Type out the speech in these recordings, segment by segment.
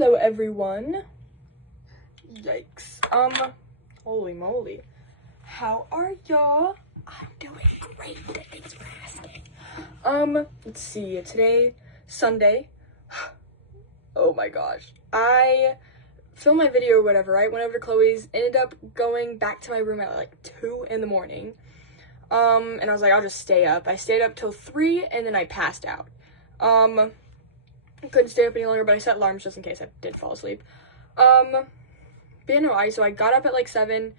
Hello everyone. Yikes. Holy moly. How are y'all? I'm doing great. Thanks for asking. Let's see. Today, Sunday. Oh my gosh. I filmed my video or whatever, right? Went over to Chloe's, ended up going back to my room at like 2 in the morning. And I was like, I'll just stay up. I stayed up till 3 and then I passed out. Couldn't stay up any longer, but I set alarms just in case I did fall asleep. But yeah, no, so I got up at like 7,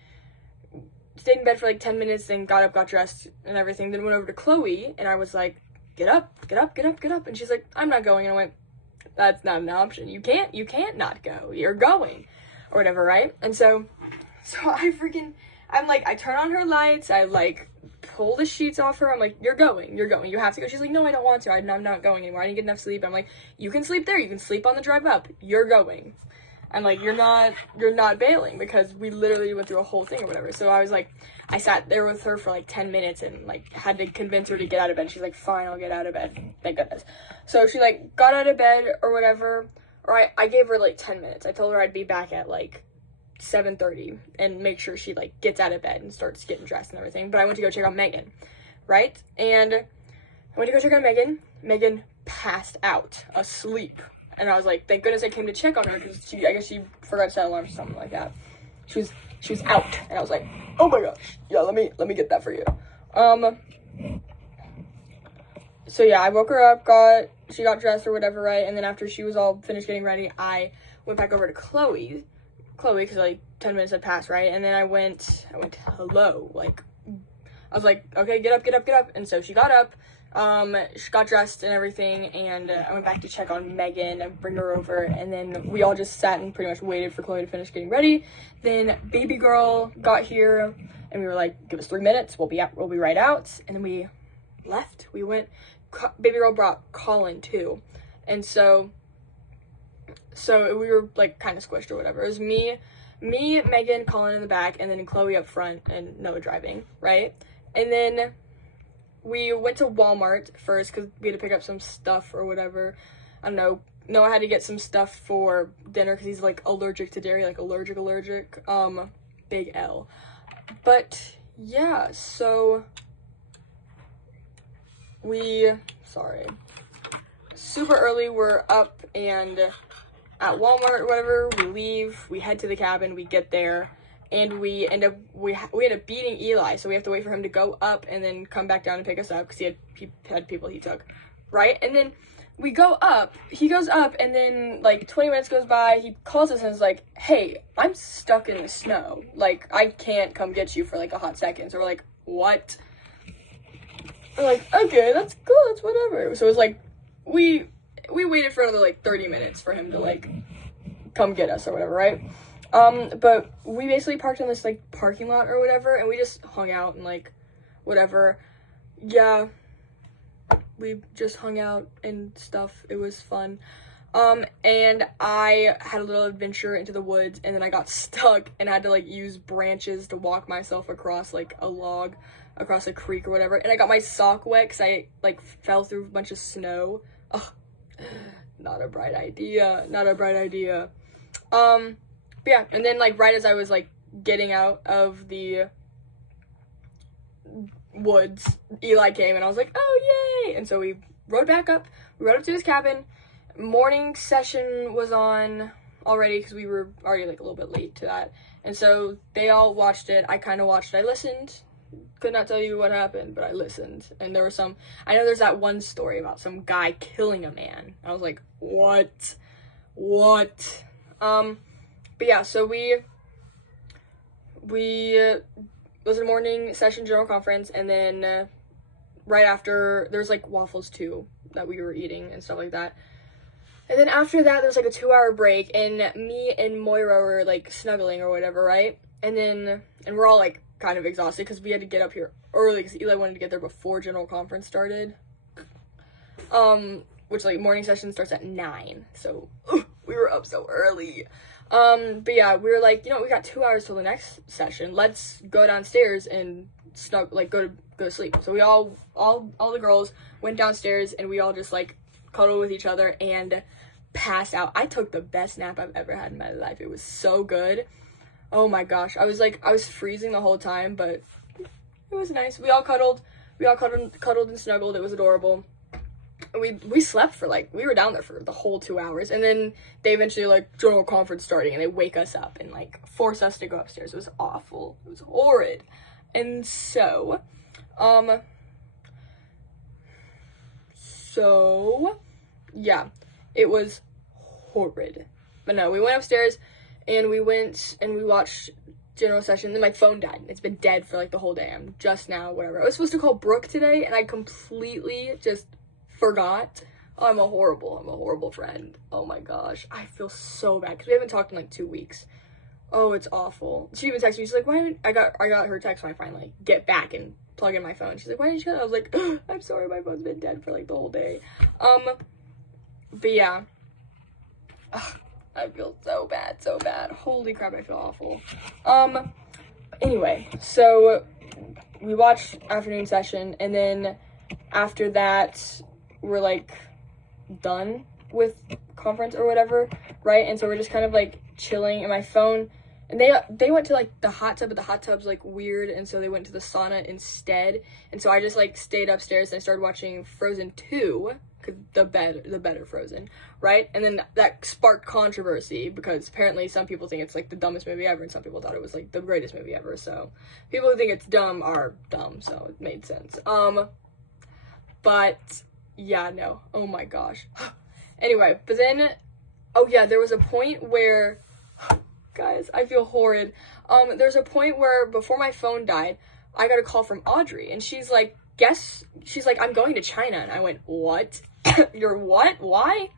stayed in bed for like 10 minutes, then got up, got dressed and everything, then went over to Chloe, and I was like, get up, and she's like, I'm not going, and I went, that's not an option, you can't not go, you're going, or whatever, right? And so I'm like, I turn on her lights, I like, pull the sheets off her, I'm like, you're going, you have to go. She's like, no, I don't want to, I'm not going anymore, I didn't get enough sleep. I'm like, you can sleep there, you can sleep on the drive up, you're going. I'm like, you're not bailing, because we literally went through a whole thing or whatever. So I was like, I sat there with her for like 10 minutes and like had to convince her to get out of bed. She's like, fine, I'll get out of bed, thank goodness. So she like got out of bed or whatever, or I gave her like 10 minutes. I told her I'd be back at like 7:30 and make sure she like gets out of bed and starts getting dressed and everything. But I went to go check on Megan, right? And I went to go check on Megan. Megan passed out asleep, and I was like, thank goodness I came to check on her, because I guess she forgot to set alarms or something like that. She was out, and I was like, oh my gosh, yeah, let me get that for you. So yeah, I woke her up, she got dressed or whatever, right? And then after she was all finished getting ready, I went back over to Chloe, because like 10 minutes had passed, right? And then I went hello, like, I was like, okay, get up. And so she got up, she got dressed and everything, and I went back to check on Megan and bring her over, and then we all just sat and pretty much waited for Chloe to finish getting ready. Then baby girl got here, and we were like, give us 3 minutes, we'll be right out. And then we left, we went, baby girl brought Colin too, and so we were like kind of squished or whatever. It was me, Megan, Colin in the back, and then Chloe up front and Noah driving, right? And then we went to Walmart first because we had to pick up some stuff or whatever. I don't know. Noah had to get some stuff for dinner because he's like allergic to dairy, like allergic. Big L. But yeah, so super early, we're up and at Walmart or whatever, we leave, we head to the cabin, we get there, and we end up beating Eli, so we have to wait for him to go up and then come back down and pick us up, because he had people he took, right? And then he goes up, and then like 20 minutes goes by, he calls us and is like, hey, I'm stuck in the snow, like, I can't come get you for like a hot second. So we're like, what? We're like, okay, that's cool, that's whatever. So it was like, we waited for another like 30 minutes for him to like come get us or whatever, right? But we basically parked in this like parking lot or whatever, and we just hung out and like whatever. Yeah, we just hung out and stuff. It was fun. And I had a little adventure into the woods, and then I got stuck and had to like use branches to walk myself across like a log, across a creek or whatever, and I got my sock wet because I like fell through a bunch of snow. Ugh. Not a bright idea. But yeah, and then like right as I was like getting out of the woods, Eli came, and I was like, oh yay! And so we rode back up. We rode up to his cabin. Morning session was on already because we were already like a little bit late to that, and so they all watched it. I kind of watched it. I listened. Could not tell you what happened, but I listened. And there was I know there's that one story about some guy killing a man. I was like, what? But yeah, so we was a morning session general conference, and then right after, there's like waffles too that we were eating and stuff like that. And then after that, there's like a 2-hour break, and me and Moira were like snuggling or whatever, right? And we're all like kind of exhausted because we had to get up here early because Eli wanted to get there before general conference started. Which like morning session starts at 9, so we were up so early. But yeah, we were like, we got 2 hours till the next session. Let's go downstairs and go to sleep. So we all the girls went downstairs, and we all just like cuddled with each other, and passed out. I took the best nap I've ever had in my life. It was so good. Oh my gosh. I was freezing the whole time, but it was nice. We all cuddled and snuggled. It was adorable. We slept for like, we were down there for the whole 2 hours, and then they eventually like, general conference starting, and they wake us up and like force us to go upstairs. It was awful. It was horrid. And so yeah, it was horrid. But no, we went upstairs and we watched general session. Then my phone died. It's been dead for like the whole day. I'm just now, whatever. I was supposed to call Brooke today and I completely just forgot. Oh, I'm a horrible friend. Oh my gosh. I feel so bad because we haven't talked in like 2 weeks. Oh, it's awful. She even texted me. She's like, why didn't I got her text when I finally get back and plug in my phone. She's like, why didn't you get it? I was like, I'm sorry, my phone's been dead for like the whole day. But yeah. Ugh, I feel so bad. Holy crap, I feel awful. Anyway, so we watched afternoon session, and then after that, we're like done with conference or whatever, right? And so we're just kind of like chilling, and my phone, and they went to like the hot tub, but the hot tub's like weird, and so they went to the sauna instead. And so I just like stayed upstairs and I started watching Frozen 2, because the better Frozen, right? And then that sparked controversy because apparently some people think it's like the dumbest movie ever, and some people thought it was like the greatest movie ever. So people who think it's dumb are dumb, so it made sense. But yeah, no, oh my gosh. Anyway, but then, oh yeah, there was a point where, guys, I feel horrid. There's a point where before my phone died, I got a call from Audrey, and she's like, I'm going to China. And I went, what? You're what? Why?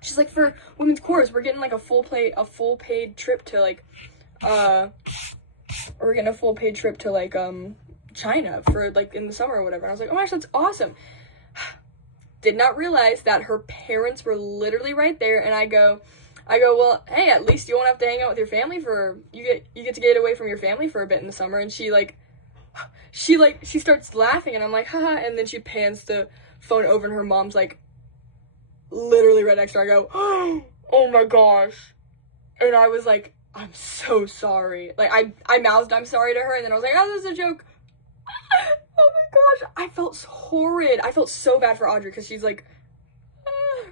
She's like, for women's chorus, we're getting like a full paid trip to like, China for like in the summer or whatever. And I was like, oh my gosh, that's awesome. Did not realize that her parents were literally right there. And I go, well, hey, at least you won't have to hang out with your family you get to get away from your family for a bit in the summer. And she starts laughing, and I'm like, haha, and then she pans the phone over, and her mom's like literally right next to her. I go, oh my gosh. And I was like, I'm so sorry. Like I mouthed I'm sorry to her, and then I was like, oh, this is a joke. Oh my gosh, I felt horrid. I felt so bad for Audrey because she's like,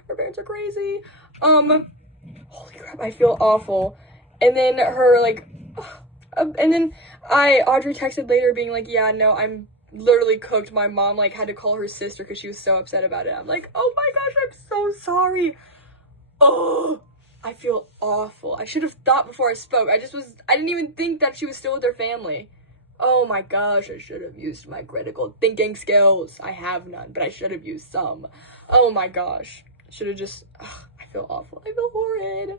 her parents are crazy. Holy crap, I feel awful. And then her like, and then Audrey texted later being like, yeah, no, I'm literally cooked. My mom like had to call her sister because she was so upset about it. I'm like, oh my gosh, I'm so sorry. Oh, I feel awful. I should have thought before I spoke. I didn't even think that she was still with her family. Oh my gosh, I should have used my critical thinking skills. I have none, but I should have used some. Oh my gosh. Should have just, I feel awful. I feel horrid.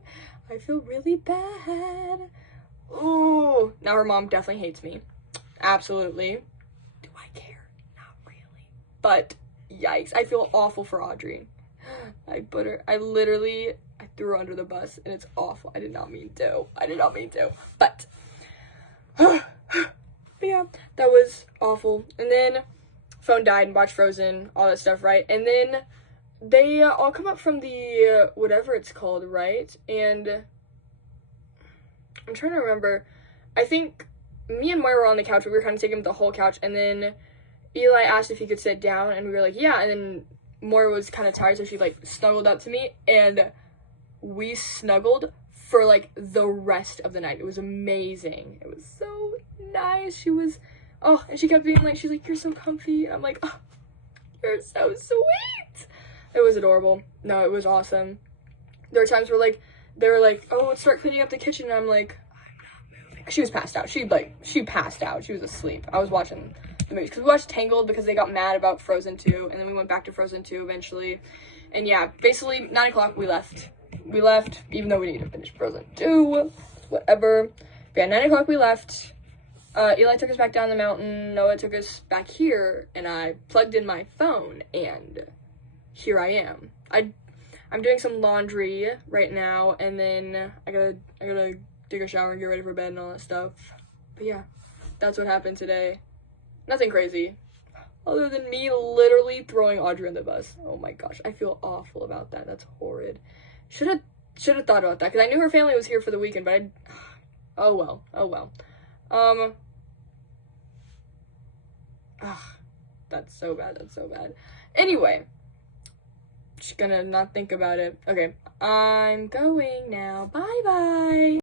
I feel really bad. Ooh. Now her mom definitely hates me. Absolutely. Do I care? Not really. But, yikes. I feel awful for Audrey. I threw her under the bus, and it's awful. I did not mean to. But, but yeah, that was awful. And then phone died and watched Frozen, all that stuff, right? And then they all come up from the whatever it's called, right? And I'm trying to remember. I think me and Moira were on the couch. We were kind of taking up the whole couch, and then Eli asked if he could sit down, and we were like, yeah. And then Moira was kind of tired, so she like snuggled up to me, and we snuggled for like the rest of the night. It was amazing. It was so nice. And she kept being like, she's like, you're so comfy. And I'm like, oh, you're so sweet. It was adorable. No, it was awesome. There were times where they were like, oh, let's start cleaning up the kitchen. And I'm like, I'm not moving. She was passed out. She passed out. She was asleep. I was watching the movies because we watched Tangled because they got mad about Frozen 2, and then we went back to Frozen 2 eventually. And yeah, basically 9 o'clock we left, even though we needed to finish Frozen 2, whatever. But yeah, 9 o'clock we left. Eli took us back down the mountain, Noah took us back here, and I plugged in my phone, and here I am. I'm doing some laundry right now, and then I gotta take a shower and get ready for bed and all that stuff. But yeah, that's what happened today. Nothing crazy, other than me literally throwing Audrey on the bus. Oh my gosh, I feel awful about that. That's horrid. Should have thought about that, because I knew her family was here for the weekend, but oh well. That's so bad. Anyway, just gonna not think about it. Okay, I'm going now. Bye bye.